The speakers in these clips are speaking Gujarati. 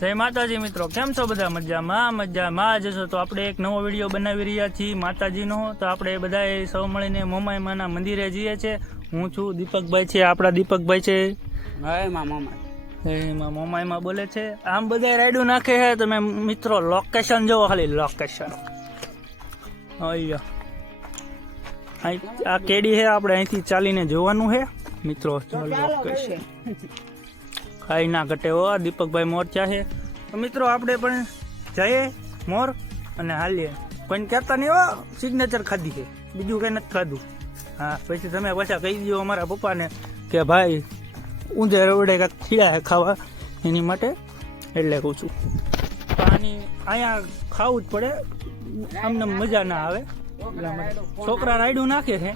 જય માતાજી મિત્રો, કેમ છો બધા? મજામાં જશો તો આપણે એક નવો વિડીયો બનાવી રહ્યા છીએ માતાજીનો. તો આપણે બધા સૌ મળીને મોમાઈમાના મંદિરે જઈએ છીએ. હું છું દીપકભાઈ છે, આપણા દીપકભાઈ છે. એમાં મોમાઈમાં બોલે છે. આમ બધા રાઈડું નાખે છે. તમે મિત્રો લોકેશન જોવો, ખાલી લોકેશન. આ કેડી છે, આપણે અહીંથી ચાલીને જોવાનું છે મિત્રો. લોકેશન ખાઈ ના ઘટે હો, દીપકભાઈ મોર છે. તો મિત્રો આપણે પણ જઈએ મોર અને હાલીએ. કોઈને કહેતા નહીં હો, સિગ્નેચર ખાધી છે, બીજું કંઈ નથી ખાધું. હા, પછી તમે પાછા કહી દો અમારા પપ્પાને કે ભાઈ ઊંધે રવડે કાંઈક ખીડા છે ખાવા, એની માટે એટલે કહું છું. પાણી અહીંયા ખાવું જ પડે, આમને મજા ના આવે. છોકરા રાયડું નાખે છે,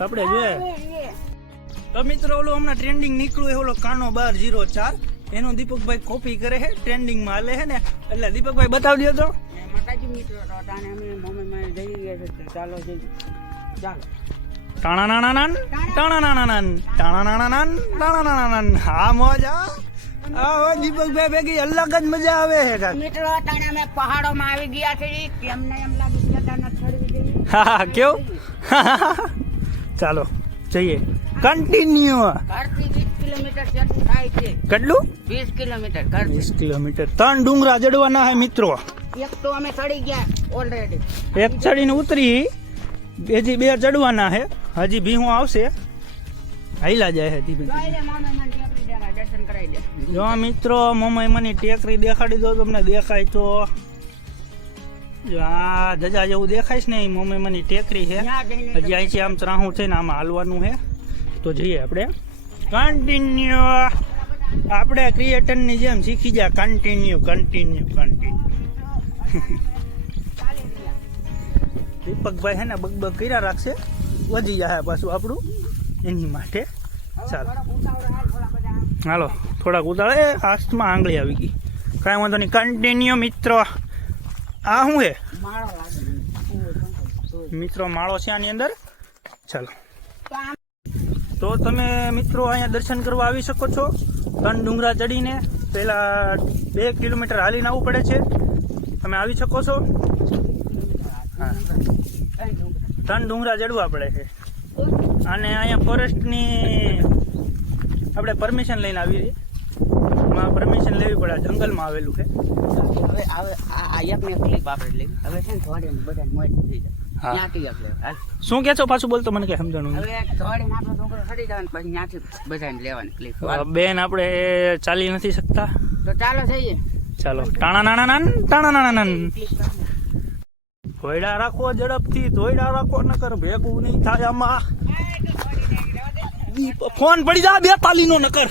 આપણે જોઈએ. તો મિત્રો ઓલું હમણાં ટ્રેન્ડિંગ નીકળ્યું છે, ઓલો કાનો 1204, એનું દીપકભાઈ કોપી કરે છે, ટ્રેન્ડિંગમાં હાલે છે ને. એટલે દીપકભાઈ બતાવી દો તો. માતાજી મિત્રો અમે મમ્મીમાં જઈ ગયા છે, ચાલો જઈએ. ચાલો ટાણાનાનાન ટાણાનાનાન ટાણાનાનાન ટાણાનાનાન. હા મોજા આ દીપકભાઈ ભેગી અલગ જ મજા આવે છે. મિત્રો તાણે અમે પહાડોમાં આવી ગયા છે, કેમને એમ લાગે કે તાને ચડવી જઈએ. હા કેવું? ચાલો જઈએ, કન્ટિન્યુ. ઘરથી 20 કિલોમીટર જેટલું થાય છે. કેટલું? 20 કિલોમીટર ઘરથી. 20 કિલોમીટર. 3 ડુંગરા ચડવાના છે મિત્રો. એક તો અમે ચડી ગયા ઓલરેડી, એક ચડીને ઉતરી, હજી 2 ચડવાના છે. હજી ભીહું આવશે, હાઈલા જાય છે ધીમે ધીમે. દર્શન કરાવી દે. જો મિત્રો મોમાઈમાની ટેકરી દેખાડી દો તમને, દેખાય તો. જો આ જજા જેવું દેખાય છે ને, એ મોમાઈમાની ટેકરી છે. હજી અહીંથી આમ ત્રાહું થઈને આમાં હાલવાનું છે. તો જઈએ આપણે કન્ટિન્યુ. આપણે ક્રિએટરની જેમ શીખી જાય, કન્ટિન્યુ કન્ટિન્યુ કન્ટિન્યુ. દીપકભાઈ હે ને બગબગ કર્યા રાખશે, વધી જાય પાછું આપણું, એની માટે. ચાલો હાલો, થોડાક ઉતાળે. હાથમાં આંગળી આવી ગઈ, કાંઈ વાંધો નહીં. કન્ટિન્યુ મિત્રો. આ શું છે મિત્રો? માળો છે આની અંદર. ચાલો, તો તમે મિત્રો અહીંયા દર્શન કરવા આવી શકો છો. 3 ડુંગરા ચડીને પહેલા 2 કિલોમીટર હાલીને આવવું પડે છે. તમે આવી શકો છો. હા, 3 ડુંગરા ચડવા પડે છે. અને અહીંયા ફોરેસ્ટની આપણે પરમિશન લઈને આવી રહી. પરમિશન લેવી પડે, જંગલમાં આવેલું છે. હવે આ એકને ક્લિપ આપણે લેવી. હવે છે ને થોડી બધા મોજ થઈ જાય. ત્યાંથી આપણે શું કે છો? પાછું બોલતો, મને કઈ સમજાણું નહીં. હવે થોડી આપણો છોકરો ચડી જવાનું, પછી ત્યાંથી બધાને લેવાની ક્લિપ. બેન આપણે ચાલી નથી શકતા, તો ચાલો જઈએ. ચાલો. ટાણાનાનાન ટાણાનાનાન. ધોયડા રાખો ઝડપથી, ધોયડા રાખો, નકર ભેગું નહીં થાય આમાં. ફોન પડી જા 42 નો નકર.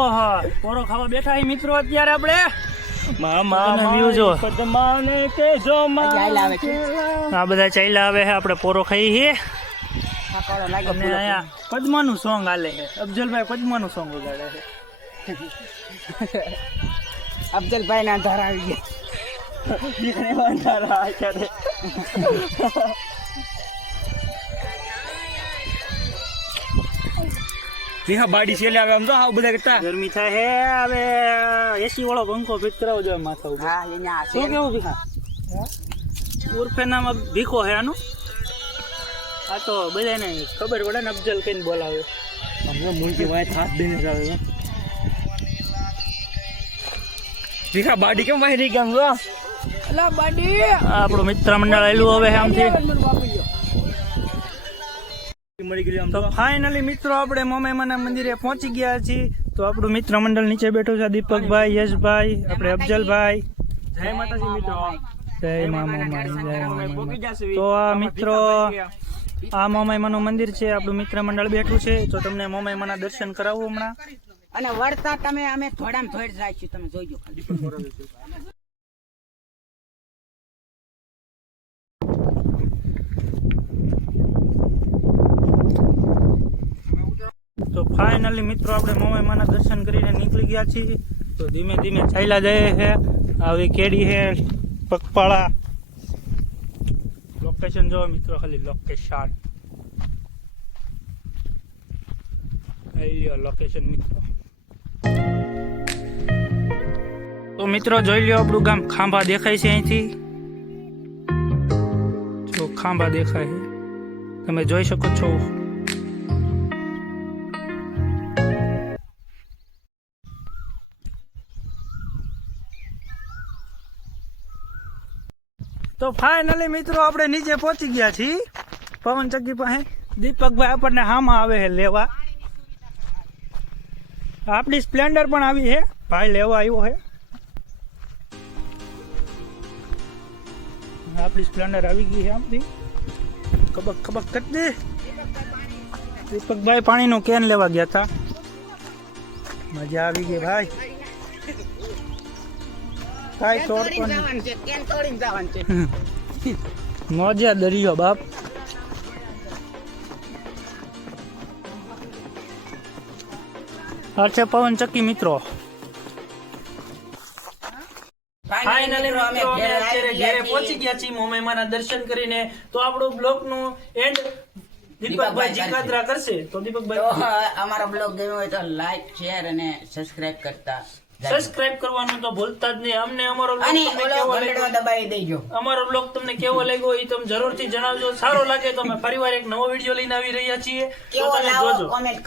ઓહો, પોરો ખાવા બેઠા હી મિત્રો અત્યારે આપણે. મામા વ્યૂ જો. પદ્માને કેજો માં. આ બધા ચાલ્યા આવે છે, આપણે પોરો ખાઈ છીએ. અને અહીંયા પદ્માનું સોંગ હાલે છે. અફજલભાઈ પદ્માનું સોંગ વગાડે છે. અફજલભાઈ ના ધાર આવી ગયા. બાડી છે આવે આમ તો આવ બધા કરતા ગરમી થાય હે. હવે એસી વાળો પંખો ફિટ કરાવવો જોઈએ માથા ઉપર. હા, અહીંયા શું કેવું ભીખા? ઉર્ફે નામ ભીખો હે આનું. આ તો બધાને ખબર પડે ને, અફજલ કઈને બોલાવે. અમને મુલકી વાય હાથ દેને આવે. ભીખા બાડી કેમ વાહી રહી ગમ? અલા બાડી, આપણું મિત્ર મંડળ આવેલું હવે આમથી મળી ગયું. તો ફાઇનલી મિત્રો આપણે મોમાઈમાના મંદિરે પહોંચી ગયા છીએ. તો આપણું મિત્ર મંડળ નીચે બેઠું છે, દીપકભાઈ, યશભાઈ, આપણે અફજલભાઈ. જય માતાજી મિત્રો. જય મામા. તો આ મિત્રો આ મોમાઈમાનું મંદિર છે, આપણું મિત્ર મંડળ બેઠું છે. તો તમને મોમાઈમાના દર્શન કરાવું હમણાં. અને વળતા તમે અમે થોડામાં થોડ રાખીશું, તમે જોઈજો. તો ફાઇનલી મિત્રો આપણે મોમાઈમાના દર્શન કરીને નીકળી ગયા છીએ. તો ધીમે ધીમે ચાલ્યા જાય છે. આવી કેડી છે, પગપાળા. લોકેશન જોવો મિત્રો, ખાલી લોકેશન. લોકેશન મિત્રો. તો મિત્રો જોઈ લ્યો આપણું ગામ ખાંભા દેખાય છે અહીંથી જો ખાંભા દેખાય છે તમે જોઈ શકો છો તો ફાઇનલી મિત્રો આપણે નીચે પહોંચી ગયા છીએ પવન ચક્કી પાસે દીપકભાઈ આપણને હામાં આવે છે લેવા આપણી સ્પ્લેન્ડર પણ આવી છે ભાઈ લેવા આવ્યો છે આપણી સ્પ્લેન્ડર આવી ગઈ છે આમથી કબક કબક કરી દે દીપકભાઈ પાણીનો કેન લેવા ગયા હતા મજા આવી ગઈ ભાઈ કાંઈ તોડ પણ મોજા દરિયો બાપ અચ્છા પવન ચક્કી મિત્રો ફાઇનલી અમે અત્યારે ઘરે પહોંચી ગયા છીએ મોમેમાના દર્શન કરીને તો આપણો બ્લોગ નું એન્ડ દીપકભાઈ જીકાત્રા કરશે તો દીપકભાઈ અમારો બ્લોગ ગમ્યો હોય તો લાઈક શેર અને સબસ્ક્રાઇબ કરતા સબસ્ક્રાઇબ કરવાનું તો ભૂલતા જ નહીં અમને અમારો બ્લોગ અને તમને કેવો ઘંટડો લાગ્યો દબાવી દેજો અમારો બ્લોગ તમને કેવો લાગ્યો એ તમે જરૂરથી જણાવજો સારો લાગે તો અમે ફરીવાર એક નવો વિડીયો લઈને આવી રહ્યા છીએ તો કેવો તમે લાવો જોજો કોમેન્ટ